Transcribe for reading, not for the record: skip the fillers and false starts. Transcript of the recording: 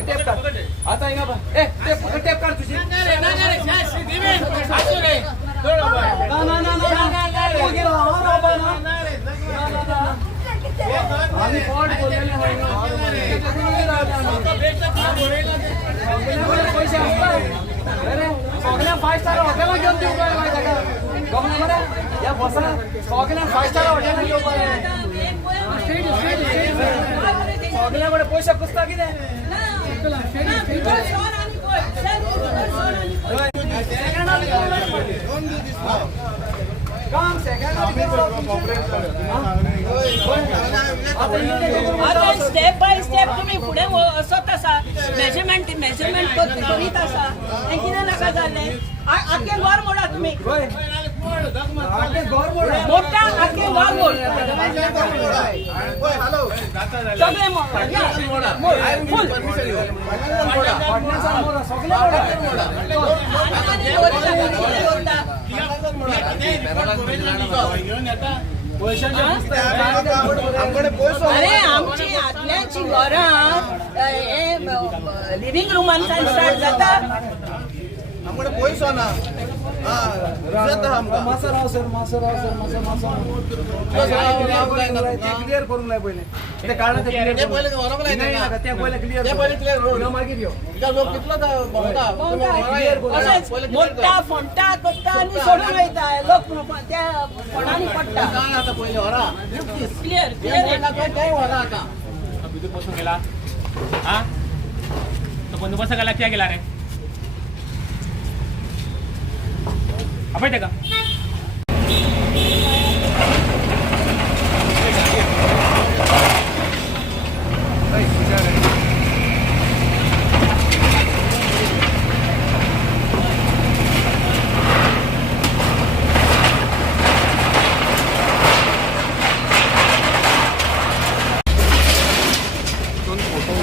tape काढ आता हिंगा बा ए टेप काढ तुझी ना हो गेला हा बाबा ना आम्ही पॉट बोललेले होय पैसे अरे सगळ्या 5 स्टार हॉटेलला घेऊन देऊ काय माहिती का गमना मला या बसा सगळ्या 5 स्टार हॉटेलला घेऊ सगळ्याकडे पैसे पुस्तक किती काम सेकंड आता स्टेप बाय स्टेप तुम्ही पुढे वचत आसा मेजरमेंट करीत आसा हें कितें नाका जालें आख्खें घर मोडा तुमी मोडटा आख्खें घर मोड सगळे अरे आमची आदल्याची घरां लिव्हिंग रूमांतल्यान स्टार्ट जाता आमकडे पयसो ना क्लियर करून लाय पहिले ते कारण मागीर यो मोडटा फोडटा करता आनी सोडून वयता लोक त्या फोडांनी पडटा क्लियर आता बंदोबस्त केला हा तो बंदोबस्त केला क्या गेला रे आपण का फोटो